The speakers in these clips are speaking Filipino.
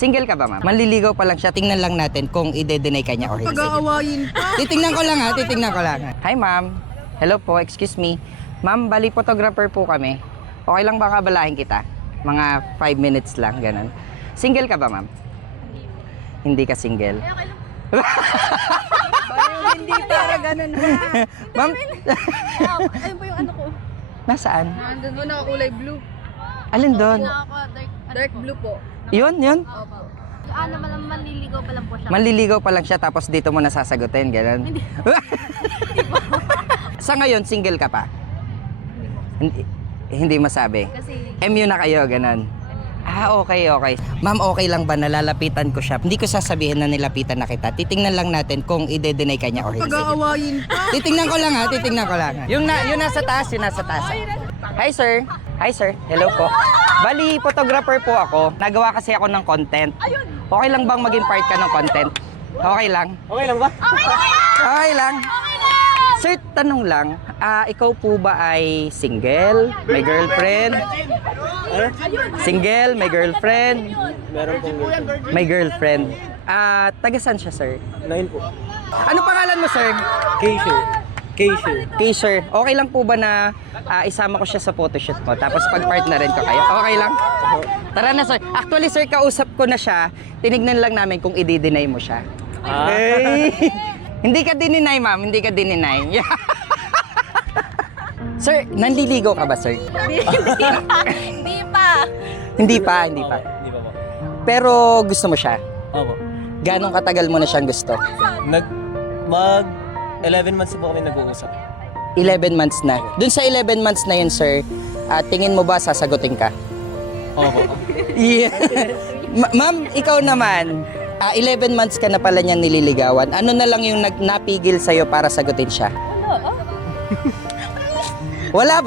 Single ka ba, ma'am? Manliligaw pa lang siya. Tingnan lang natin kung ide-deny ka niya or hindi. Pag-aawayin pa. Titingnan ko lang ha, titingnan ko lang. Hi, ma'am. Hello po, excuse me. Ma'am, bali photographer po kami. Okay lang ba kabalahin kita? Mga 5 minutes lang, ganun. Single ka ba, ma'am? Hindi ka single? Hindi para ganun na. Ma'am, Ayun po yung ano ko. nasaan? Nandun po nakakulay blue. Alin doon? Dark blue po. Yun, yun. Opo. Ano, manliligaw pa lang po siya. Manliligaw pa lang siya tapos dito mo nasasagutin, ganun. Sa ngayon, single ka pa? Hindi masabi. Kasi MU na kayo, ganun. Ah, okay. Ma'am, okay lang ba nalalapitan ko siya? Hindi ko sasabihin na nilapitan na kita. Titingnan lang natin kung ide-deny ka niya or hindi. Pag-aawayin pa. Titingnan ko lang ha, titingnan ko lang. Yung nasa taas, yung nasa taas. Hi sir. Hi sir. Hello po. Bali, photographer po ako. Nagawa kasi ako ng content. Okay lang bang maging part ka ng content? Okay lang? Okay lang ba? Okay lang. Sir, tanong lang, ikaw po ba ay single? May girlfriend? Single? May girlfriend? Meron pong girlfriend. May girlfriend. Taga saan siya, sir? 9 po. Ano pangalan mo, sir? Keisher. Sir, okay lang po ba na isama ko siya sa photoshoot mo? Tapos pag-partnerin ko kayo? Okay lang? Tara na, sir. Actually, sir, kausap ko na siya. Tinignan lang namin kung i-deny mo siya. Hey! Hindi ka dininay, ma'am. Hindi ka dininay. Sir, nanliligaw ka ba, sir? hindi pa. Hindi pa. Hindi pa po. Pero gusto mo siya? Opo. Ganong katagal mo na siyang gusto? Mag 11 months po kami nag-uusap. 11 months na. Dun sa 11 months na yun, sir, tingin mo ba sasagutin ka? Opo. Yeah. Ma'am, ikaw naman, 11 months ka na pala niyang nililigawan. Ano na lang yung napigil sa'yo para sagutin siya? Wala.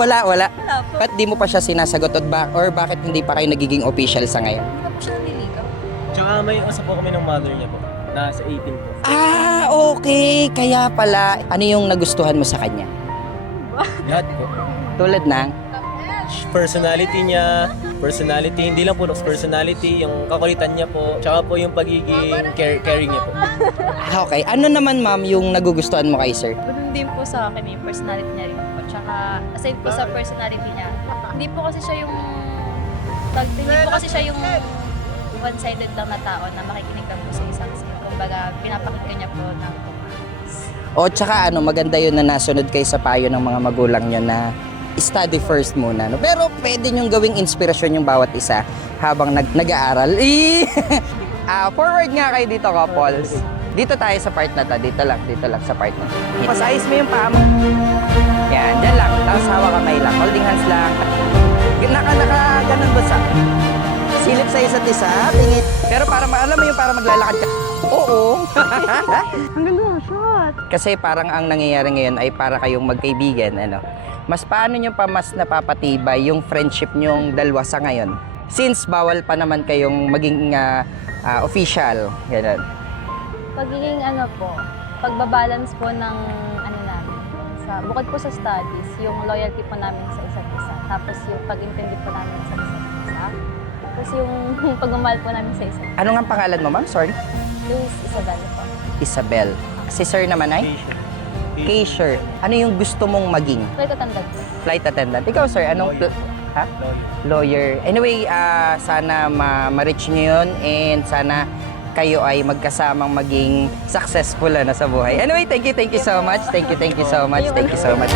Ba't di mo pa siya sinasagot or bakit hindi pa kayo nagiging official sa ngayon? Hindi pa po siya nanliligaw. Tsaka may usap po kami ng mother niya po. Nasa 18 po. Okay. Kaya pala, ano yung nagustuhan mo sa kanya? Lahat po. Tulad ng? Personality, hindi lang po looks, personality, yung kakulitan niya po, tsaka po yung pagiging caring niya po. Okay. Ano naman, ma'am, yung nagugustuhan mo kay sir? Ganun din po sa akin, yung personality niya rin po. Tsaka, aside po sa personality niya, hindi po kasi siya yung one-sided lang na tao na makikinig lang po sa isang sa'yo. Kumbaga, pinapakinggan niya po ng tumakas. O tsaka maganda yun na nasunod kayo sa payo ng mga magulang nyo na study first muna. No? Pero pwede nyong gawing inspirasyon yung bawat isa habang nag-aaral. Forward nga kayo dito, couples. Dito tayo sa part na to. Dito lang sa part na to. Pasayos mo yung paa mo. Yan, dyan lang. Tapos hawak kamay lang. Holding hands lang. Naka-ganon ba sa silip sa isa't isa, tingit. Pero para alam mo yung para maglalakad ka. Oo. Ang ganda ng shot! Kasi parang ang nangyayari ngayon ay para kayong magkaibigan, Mas paano nyo pa mas napapatibay yung friendship nyong dalawa sa ngayon? Since bawal pa naman kayong maging official, gano'n. Pagiging pagbabalance po ng namin. Bukod po sa studies, yung loyalty po namin sa isa't isa. Tapos yung pag-intindi po namin sa isa't isa. Tapos yung pagmamahal po namin sa isa't isa. Ano nga pangalan mo, ma'am? Sorry? Luis Isabel po. Isabel. Si sir naman ay? Keisher. Ano yung gusto mong maging? Flight attendant po. Flight attendant. Ikaw, sir, anong... Ha? Lawyer. Anyway, sana ma-reach nyo yun and sana kayo ay magkasamang maging successful sa buhay. Anyway, thank you so much. Thank you so much.